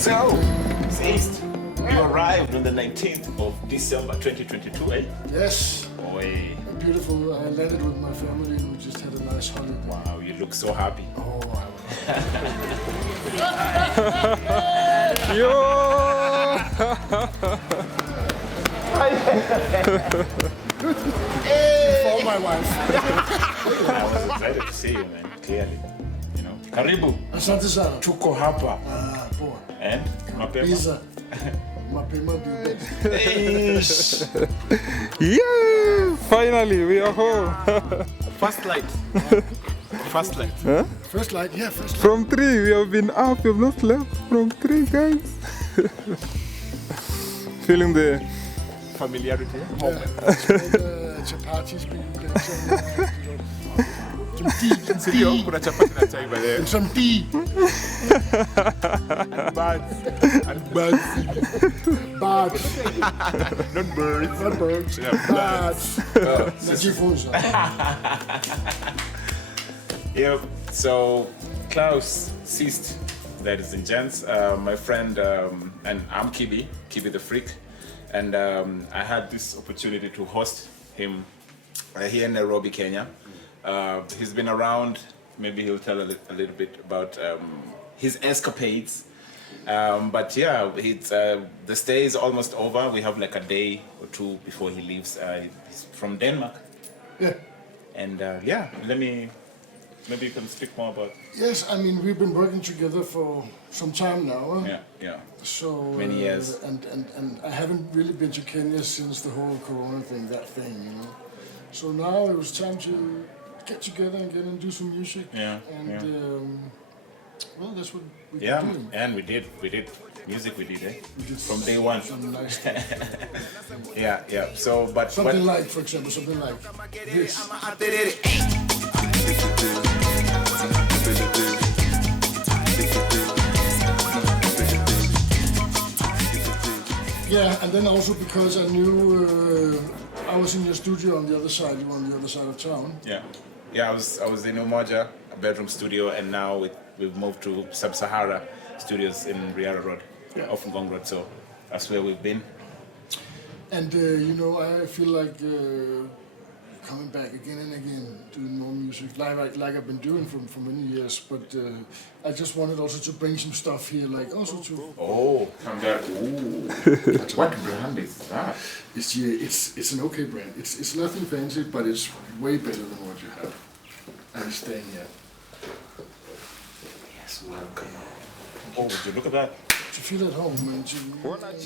So, Seest, you arrived on the 19th of December 2022, eh? Yes. Oi. Beautiful. I landed with my family and we just had a nice holiday. Wow, you look so happy. Oh, Yo! for my wife. I was excited to see you, man, clearly. You know, Karibu. Asante sana. Tuko hapa. Poa. And mapema. Pizza. Mapema do Yeah! Finally, we are home. First light. First light. Huh? First light, yeah, first light. From 3, we have been up, we have not slept. From 3, guys. Feeling the Familiarity. Chapatis, Sio, kuna chapati na chai by there. some tea. And birds. And birds. Birds. Not birds. Not birds. Yeah, Birds. Najifunza. Yep. So, Klaus Seest, ladies and gents, my friend, and I'm Kibby the Freak, and I had this opportunity to host him here in Nairobi, Kenya. He's been around. Maybe he'll tell a little bit about his escapades. But yeah, the stay is almost over. We have like a day or two before he leaves. He's from Denmark. Yeah. And yeah, maybe you can speak more about. Yes, I mean, we've been working together for some time now. Yeah. So Many years. And I haven't really been to Kenya since the whole Corona thing, you know. So now it was time to get together again and do some music. Yeah. And well, that's what we've Yeah, been doing. and we did music. We did, eh? We did From day one. some nice stuff. Yeah. So, but Something like, for example, something like this. Yeah, and then also because I knew I was in your studio on the other side, you were on the other side of town. Yeah. I was in Umoja, a bedroom studio, and now we've moved to SubSahara Studios in Riara Road, off MUKHONGO Road. So that's where we've been. And you know, I feel like coming back again and again, doing more music, like I've been doing for many years. But I just wanted also to bring some stuff here, like also to. Oh, what brand is that? It's an okay brand. It's nothing fancy, but it's way better than what you have. I'm staying here. Yes, welcome. Oh, would you look at that? To feel at home and to.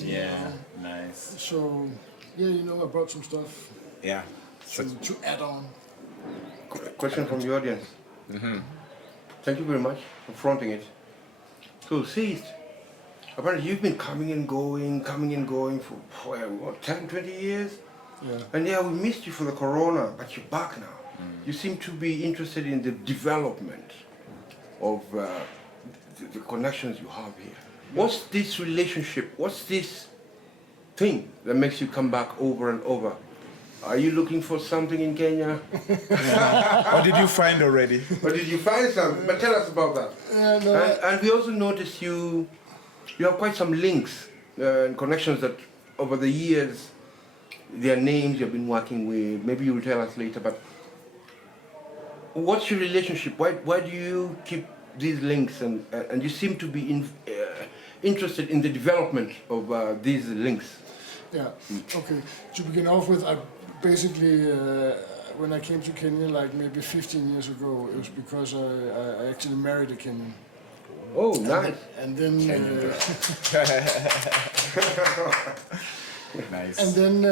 Yeah, nice. So, yeah, you know, I brought some stuff Yeah. to add on. Question from the audience. Thank you very much for fronting it. So, Seest, apparently you've been coming and going for what, 10, 20 years? Yeah. And yeah, we missed you for the corona, but you're back now. You seem to be interested in the development of the connections you have here. What's this relationship? What's this thing that makes you come back over and over? Are you looking for something in Kenya? What did you find already? Or did you find something? But tell us about that. No, And we also noticed you have quite some links and connections that over the years, their names you've been working with. Maybe you'll tell us later, but what's your relationship? Why do you keep these links and you seem to be interested in the development of these links? Yeah, okay. To begin off with, I basically, when I came to Kenya like maybe 15 years ago, it was because I actually married a Kenyan. Oh, nice. And then, Nice. and then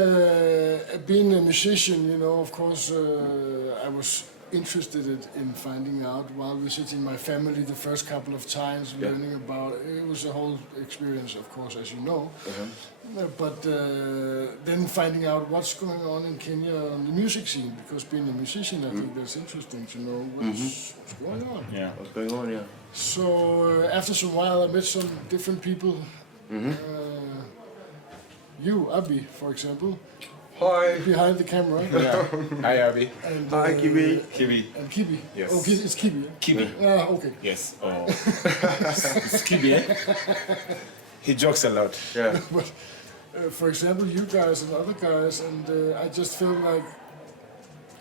being a musician, you know, of course, I was interested in finding out while visiting my family the first couple of times, learning about it. Was a whole experience, of course, as you know. But then finding out what's going on in Kenya on the music scene, because being a musician, I think that's interesting to know what's going on. Yeah. What's going on, yeah? So after some while, I met some different people. You, Abbi, for example. Hi. behind the camera. Yeah. Hi, Abbi. And, Hi, Kibby. Kibby. And Kibby. Yes. Oh, it's Kibby. Kibby. Ah, okay. Yes. Oh. It's Kibby, eh? He jokes a lot. Yeah. But for example, you guys and other guys, and I just feel like,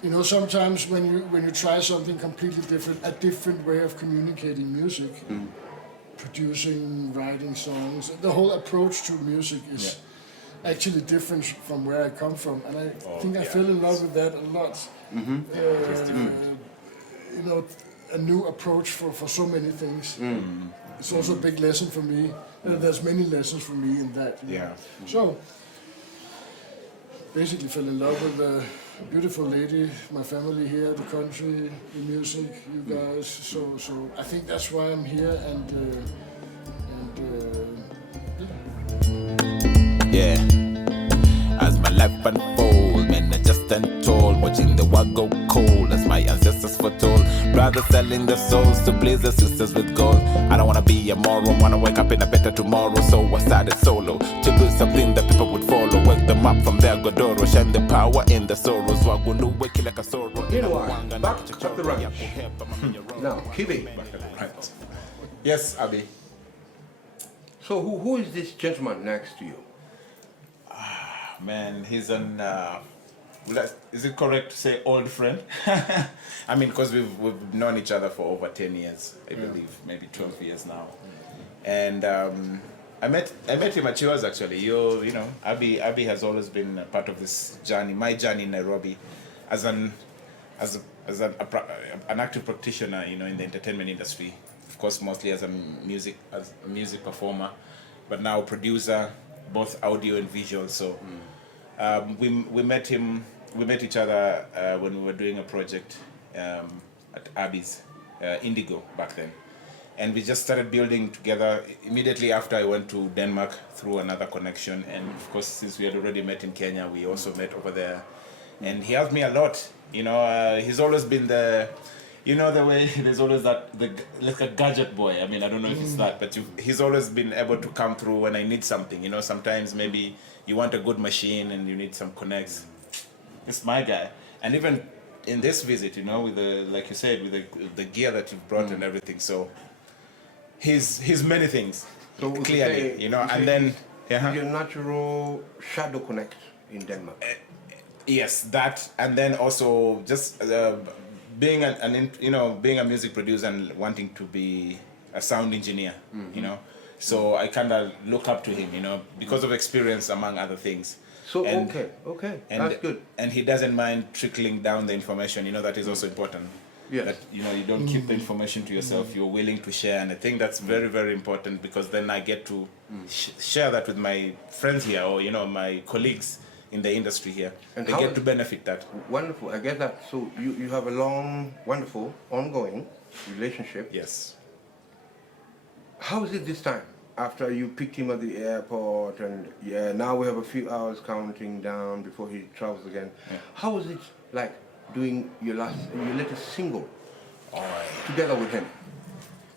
you know, sometimes when you try something completely different, a different way of communicating music, producing, writing songs, the whole approach to music is actually different from where I come from, and I think I fell in love with that a lot. You know, a new approach for so many things. It's also a big lesson for me. There's many lessons for me in that. You know? So basically fell in love with a beautiful lady, my family here, the country, the music, you guys. So I think that's why I'm here, Yeah. As my life unfolds, men are just untold, watching the world go cold as my ancestors foretold. Brothers selling their souls to please their sisters with gold. I don't wanna be a moron, wanna wake up in a better tomorrow. So I started solo to build something that people would follow. Wake them up from their godoro, shine the power in the sorrows. Wagunu wake like a sorrow. Meanwhile, back at the ranch. Now, Kibby. Right. Yes, Abbi. So who is this gentleman next to you? Man, he's an. Is it correct to say old friend? I mean, because we've known each other for over 10 years, I believe, maybe 12 years now. And I met him at yours actually. You know, Abbi has always been a part of this journey, my journey in Nairobi, as an active practitioner, you know, in the entertainment industry. Of course, mostly as a music performer, but now producer, both audio and visual. So we met each other when we were doing a project at Abbi's Indigo back then, and we just started building together immediately after I went to Denmark through another connection. And of course, since we had already met in Kenya, we also met over there, and he helped me a lot. You know, he's always been the, you know, the way there's always like a gadget boy. I mean, I don't know if it's that, but he's always been able to come through when I need something. You know, sometimes maybe you want a good machine and you need some connects. It's my guy. And even in this visit, you know, with the, like you said, with the gear that you've brought and everything. So he's many things, So would you clearly, say- you know, you say and then Your natural shadow connect in Denmark. yes, that, and then also just being being a music producer and wanting to be a sound engineer, you know. So I kind of look up to him, you know, because of experience among other things. So And- okay, And, that's good. And he doesn't mind trickling down the information, you know, that is also important. Yes. That, you know, you don't keep the information to yourself, you're willing to share. And I think that's very, very important, because then I get to share that with my friends here, or, you know, my colleagues in the industry here. And they how get is- to benefit that. Wonderful, I get that. So you have a long, wonderful, ongoing relationship. Yes. How is it this time? After you picked him at the airport, and now we have a few hours counting down before he travels again. Yeah. How was it like doing your latest single All right. together with him?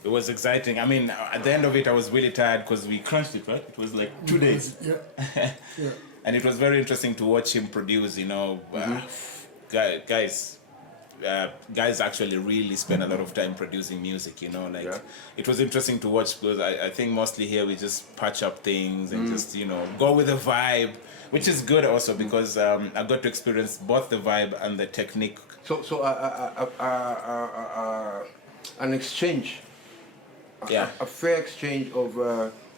It was exciting. I mean, at the end of it, I was really tired because we crunched it, right? It was like 2 days. Yeah. Yeah. And it was very interesting to watch him produce, you know. Guys actually really spend a lot of time producing music, you know. Like, Yeah. it was interesting to watch, because I think mostly here we just patch up things and just, you know, go with the vibe, which is good also, because I got to experience both the vibe and the technique. So an exchange, Yeah. a fair exchange of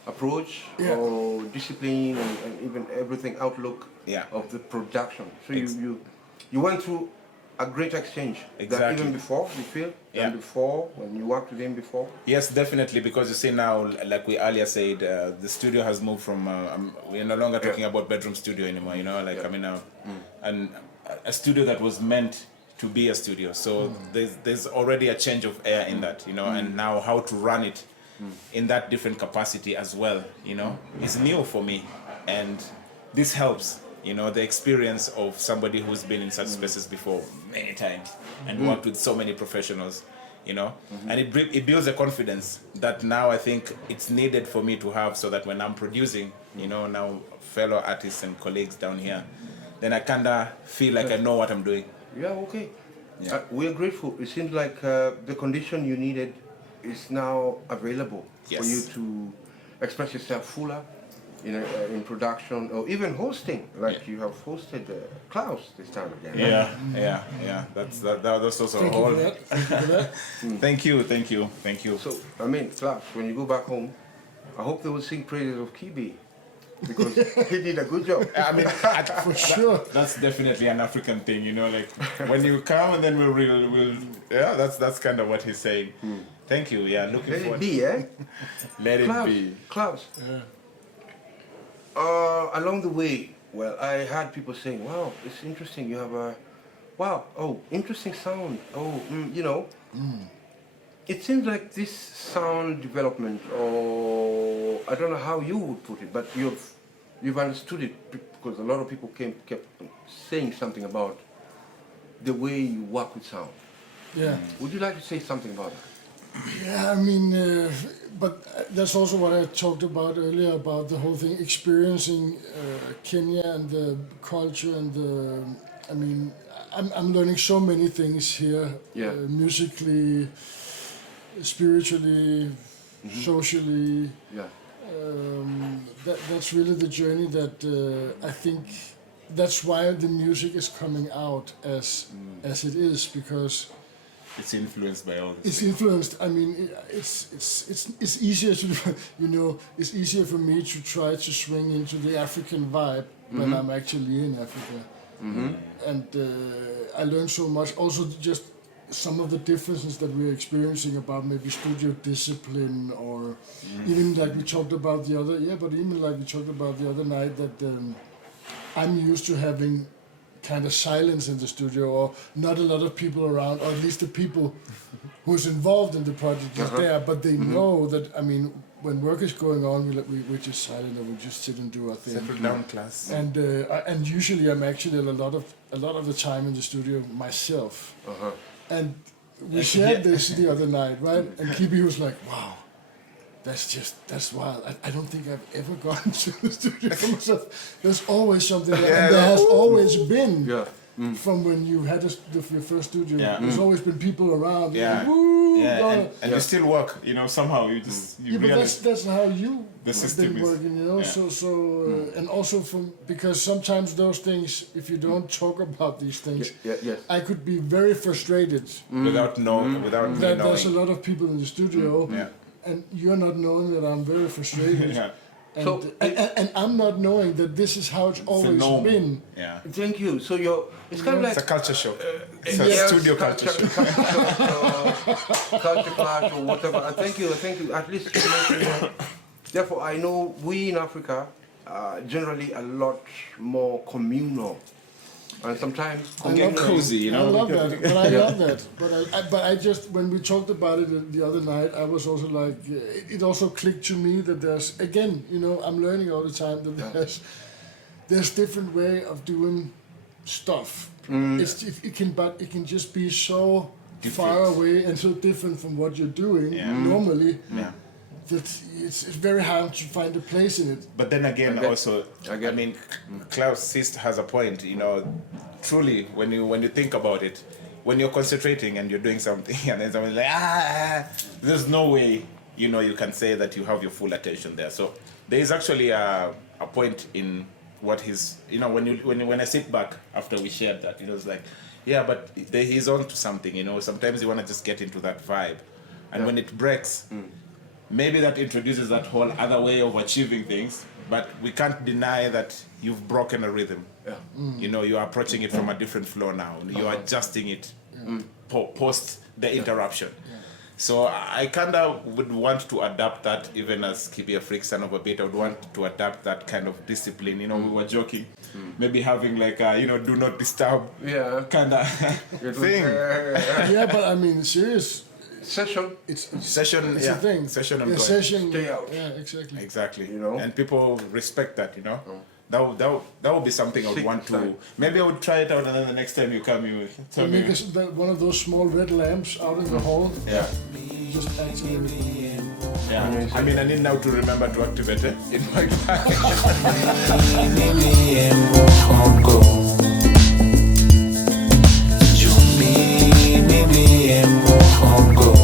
approach, Yeah. or discipline, and even everything outlook Yeah. of the production. So you went through a great exchange. That Exactly. even before, you feel? Yeah. Than before, when you worked with him before? Yes, definitely, because you see now, like we earlier said, the studio has moved from, we're no longer talking about bedroom studio anymore, you know, like, I mean, and a studio that was meant to be a studio. So there's already a change of air in that, you know, and now how to run it in that different capacity as well, you know, is new for me. And this helps. You know, the experience of somebody who's been in such spaces before many times and worked with so many professionals, you know, and it builds a confidence that now I think it's needed for me to have, so that when I'm producing, you know, now fellow artists and colleagues down here, then I kinda feel like I know what I'm doing. Yeah, okay. Yeah. We are grateful. It seems like the condition you needed is now available for Yes. you to express yourself fuller in production or even hosting, like you have hosted Klaus this time again. Yeah. That's also a Thank you whole. for that. Thank you for that. Thank you. So, I mean, Klaus, when you go back home, I hope they will sing praises of Kibby because he did a good job. I mean, For sure. that's definitely an African thing, you know. Like when you come and then we'll yeah. That's kind of what he's saying. Thank you. Yeah, looking Let it forward. be, eh? Let it Klaus, be. Klaus. Yeah. Along the way, well, I had people saying, "Wow, it's interesting. You have a, wow, oh, interesting sound. Oh, you know." It seems like this sound development, or I don't know how you would put it, but you've understood it because a lot of people kept saying something about the way you work with sound. Yeah. Would you like to say something about that? Yeah, I mean, but that's also what I talked about earlier about the whole thing, experiencing Kenya and the culture and the. I mean, I'm learning so many things here, Yeah. musically, spiritually, socially. Yeah. That's really the journey that I think. That's why the music is coming out as it is, because. It's influenced by all this. It's influenced. I mean, it's easier to, you know, it's easier for me to try to swing into the African vibe when I'm actually in Africa. And I learned so much. Also, just some of the differences that we're experiencing about maybe studio discipline, or even like we talked about the other. Yeah, but even like we talked about the other night that I'm used to having kind of silence in the studio, or not a lot of people around, or at least the people who's involved in the project is there, but they know that, I mean, when work is going on, we're just silent and we just sit and do our thing. Settle down, class. And usually I'm actually a lot of the time in the studio myself. And we shared this the other night, right? And Kibby was like, wow. That's wild. I don't think I've ever gone to the studio for myself. There's always something there. And there has always been from when you had your first studio. Yeah. There's always been people around. Yeah. Woo, And you still work, you know, somehow you just you but realize that's how you the have system been is- working, you know. yeah. And also because sometimes those things, if you don't talk about these things, Yes. I could be very frustrated without knowing, without me that there's a knowing. lot of people in the studio. Yeah. And you're not knowing that I'm very frustrated. Yeah. And I'm not knowing that this is how it's always norm. been. Yeah. Thank you. So it's kind of like It's a culture shock. It's a yes, studio culture shock. culture clash or whatever. Thank you. At least you mentioned that. Therefore, I know we in Africa are generally a lot more communal, and sometimes Cozy, you know. I love that. But I love that. But I just, when we talked about it the other night, I was also like, it also clicked to me that there's, again, you know, I'm learning all the time that there's different way of doing stuff. It can just be so far away and so different from what you're doing normally. Yeah. That it's very hard to find a place in it. But then again, also, I get- mean, Klaus Seest has a point. You know, truly, when you think about it, when you're concentrating and you're doing something, and then someone's like, there's no way, you know, you can say that you have your full attention there. So there is actually a point in what he's, you know, when I sit back after we shared that, you know, it's like, yeah, but he's on to something. You know, sometimes you want to just get into that vibe, and when it breaks. Maybe that introduces that whole other way of achieving things, but we can't deny that you've broken a rhythm. Yeah. You know, you are approaching it from a different flow now. You are adjusting it post the interruption. So I kind of would want to adapt that, even as Kibby-A-Freak son of a bit. I would want to adapt that kind of discipline. You know, we were joking, maybe having like a, you know, do not disturb kind of thing. Yeah, but I mean, serious. Session. It's Session, a thing. Session Yeah, employed. session. Stay out. Yeah, exactly. Exactly. You know? And people respect that, you know. That would be something I would Sick want to. time. Maybe I would try it out, and then the next time you come, you tell Make me. one of those small red lamps out in the hall. Yeah. Just activate it. Yeah. I mean, I need now to remember to activate it in my bag. Mimi MUKHONGO. Mimi MUKHONGO.